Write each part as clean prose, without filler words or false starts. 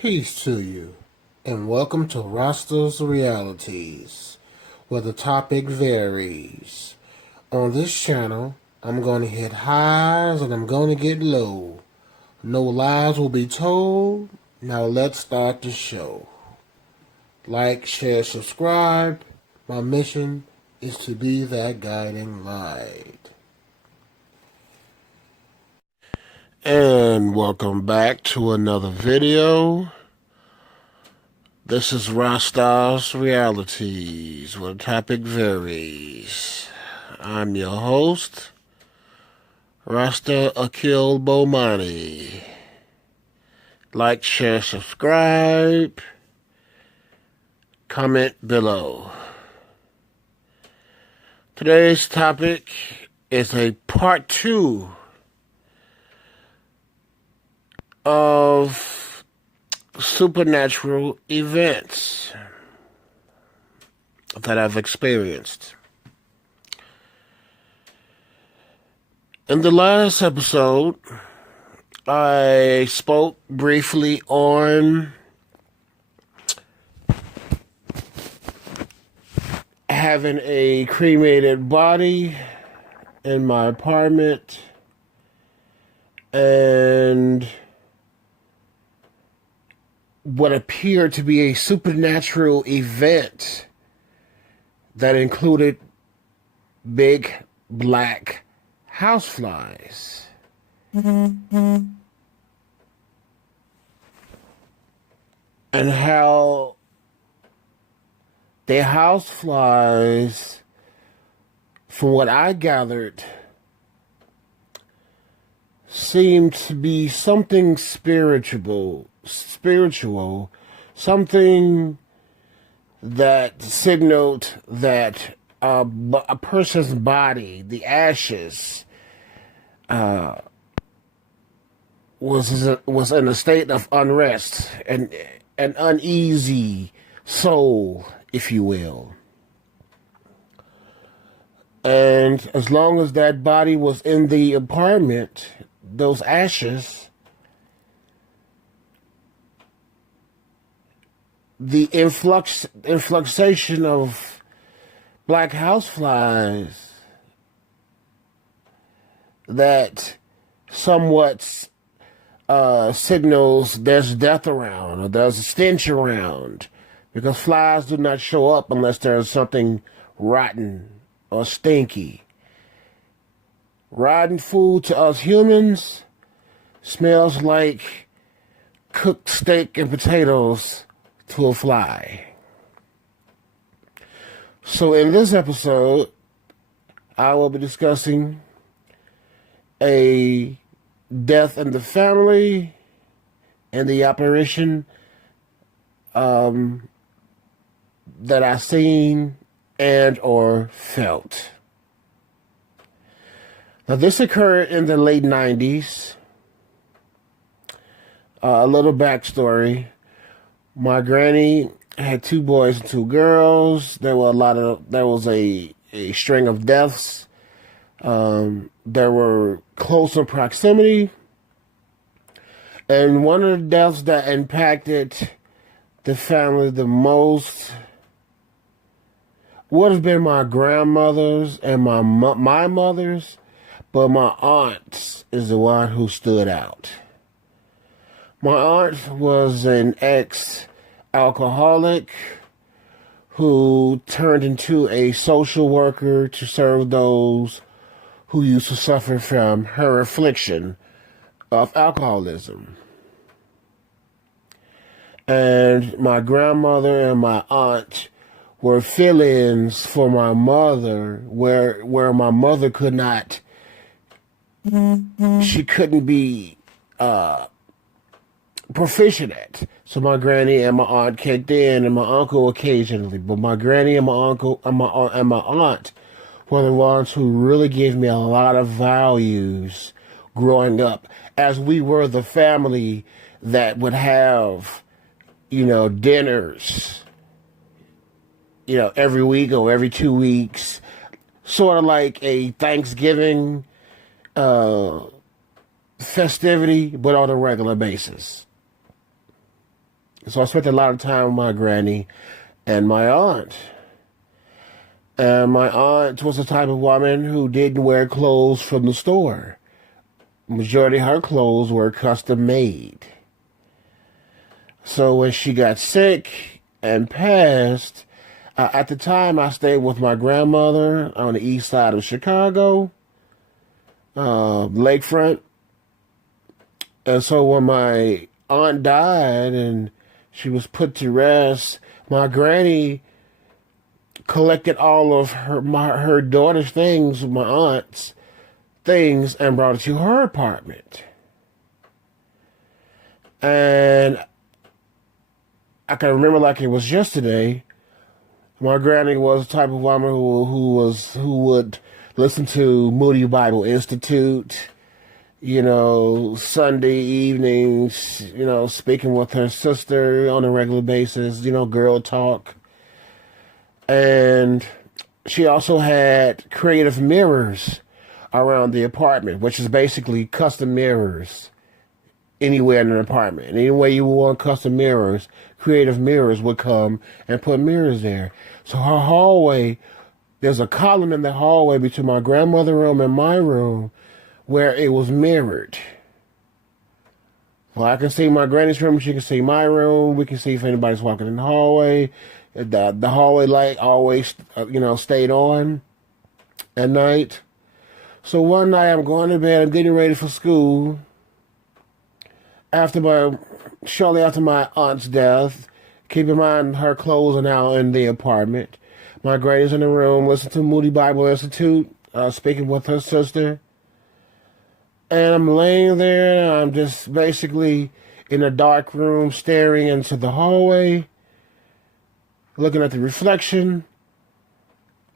Peace to you, and welcome to Rasta's Realities, where the topic varies. On this channel, I'm going to hit highs and I'm going to get low. No lies will be told. Now let's start the show. Like, share, subscribe. My mission is to be that guiding light. And welcome back to another video. This is Rasta's Realities, where the topic varies. I'm your host, Rasta Akil Bomani. Like, share, subscribe, comment below. Today's topic is a part 2 of supernatural events that I've experienced. In the last episode, I spoke briefly on having a cremated body in my apartment and what appeared to be a supernatural event that included big black houseflies. And how the houseflies, from what I gathered, seemed to be something spiritual, something that signaled that a person's body, the ashes, was in a state of unrest and an uneasy soul, if you will. And as long as that body was in the apartment, those ashes, the influxation of black houseflies that somewhat signals there's death around or there's a stench around, because flies do not show up unless there's something rotten or stinky. Rotten food to us humans smells like cooked steak and potatoes to a fly. So in this episode, I will be discussing a death in the family and the apparition that I seen and or felt. Now this occurred in the late 90s. A little backstory. My granny had 2 boys and 2 girls. There was a string of deaths. There were close in proximity. And one of the deaths that impacted the family the most would have been my grandmother's and my mother's, but my aunt's is the one who stood out. My aunt was an ex-alcoholic who turned into a social worker to serve those who used to suffer from her affliction of alcoholism. And my grandmother and my aunt were fill-ins for my mother, where my mother could not, she couldn't be proficient at. So my granny and my aunt kicked in, and my uncle occasionally. But my granny and my uncle and my aunt were the ones who really gave me a lot of values growing up, as we were the family that would have, dinners, every week or every 2 weeks, sort of like a Thanksgiving festivity, but on a regular basis. So I spent a lot of time with my granny and my aunt. And my aunt was the type of woman who didn't wear clothes from the store. Majority of her clothes were custom made. So when she got sick and passed, at the time I stayed with my grandmother on the east side of Chicago, lakefront. And so when my aunt died and she was put to rest, my granny collected all of her daughter's things, my aunt's things, and brought it to her apartment. And I can remember like it was yesterday. My granny was the type of woman who would listen to Moody Bible Institute, Sunday evenings, speaking with her sister on a regular basis, girl talk. And she also had creative mirrors around the apartment, which is basically custom mirrors anywhere in an apartment. And anywhere you want custom mirrors, creative mirrors would come and put mirrors there. So her hallway, there's a column in the hallway between my grandmother's room and my room where it was mirrored. Well, I can see my granny's room, she can see my room, we can see if anybody's walking in the hallway. The hallway light always, stayed on at night. So one night I'm going to bed, I'm getting ready for school. Shortly after my aunt's death, keep in mind her clothes are now in the apartment. My granny's in the room, listening to Moody Bible Institute, speaking with her sister. And I'm laying there, and I'm just basically in a dark room, staring into the hallway, looking at the reflection,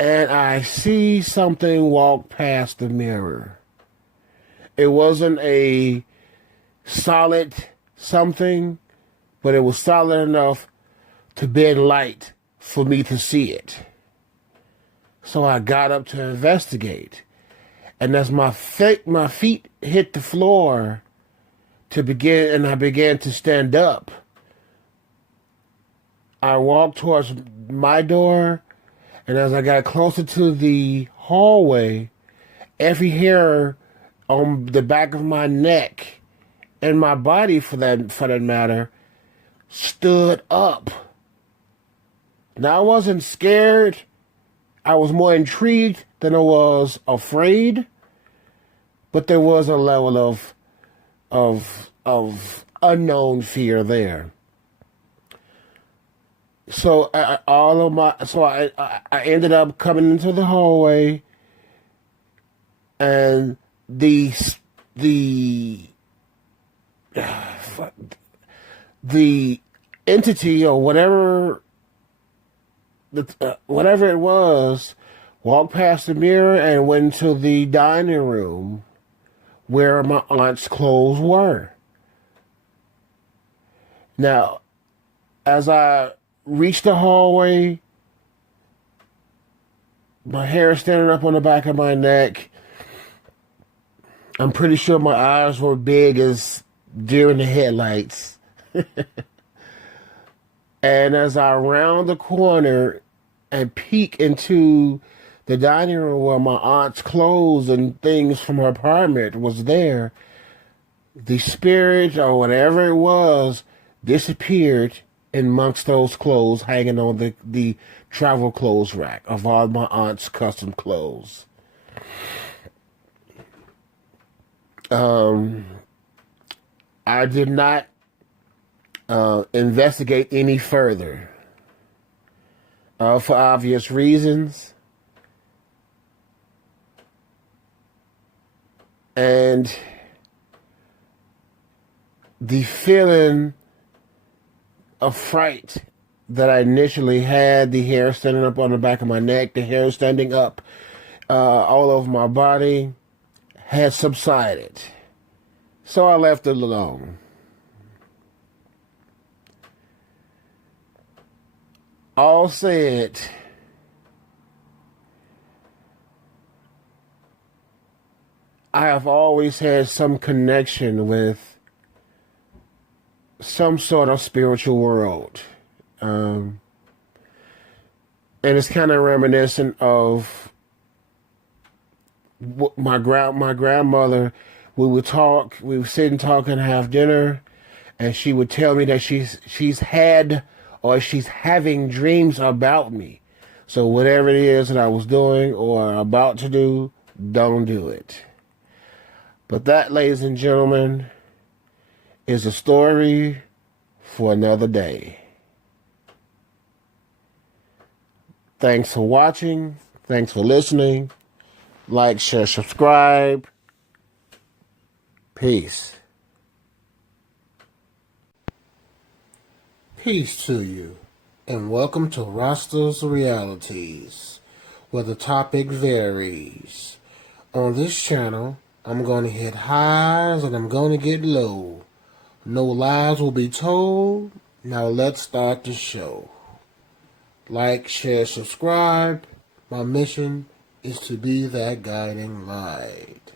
and I see something walk past the mirror. It wasn't a solid something, but it was solid enough to bend light for me to see it. So I got up to investigate. And as my feet hit the floor I began to stand up, I walked towards my door, and as I got closer to the hallway, every hair on the back of my neck and my body, for that matter, stood up. Now, I wasn't scared. I was more intrigued than I was afraid, but there was a level of unknown fear there. So I ended up coming into the hallway, and the entity or whatever it was walked past the mirror and went to the dining room where my aunt's clothes were. Now, as I reached the hallway, my hair is standing up on the back of my neck. I'm pretty sure my eyes were big as deer in the headlights. And as I round the corner and peek into the dining room where my aunt's clothes and things from her apartment was there, the spirit or whatever it was disappeared amongst those clothes hanging on the travel clothes rack of all my aunt's custom clothes. I did not investigate any further for obvious reasons. And the feeling of fright that I initially had, the hair standing up on the back of my neck, the hair standing up all over my body, had subsided. So I left it alone. All said, I have always had some connection with some sort of spiritual world. And it's kind of reminiscent of my grandmother. We would talk. We would sit and talk and have dinner, and she would tell me that she's had or she's having dreams about me. So whatever it is that I was doing or about to do, don't do it. But that, ladies and gentlemen, is a story for another day. Thanks for watching. Thanks for listening. Like, share, subscribe. Peace. Peace to you, and welcome to Rasta's Realities, where the topic varies. On this channel, I'm going to hit highs and I'm going to get low. No lies will be told. Now let's start the show. Like, share, subscribe. My mission is to be that guiding light.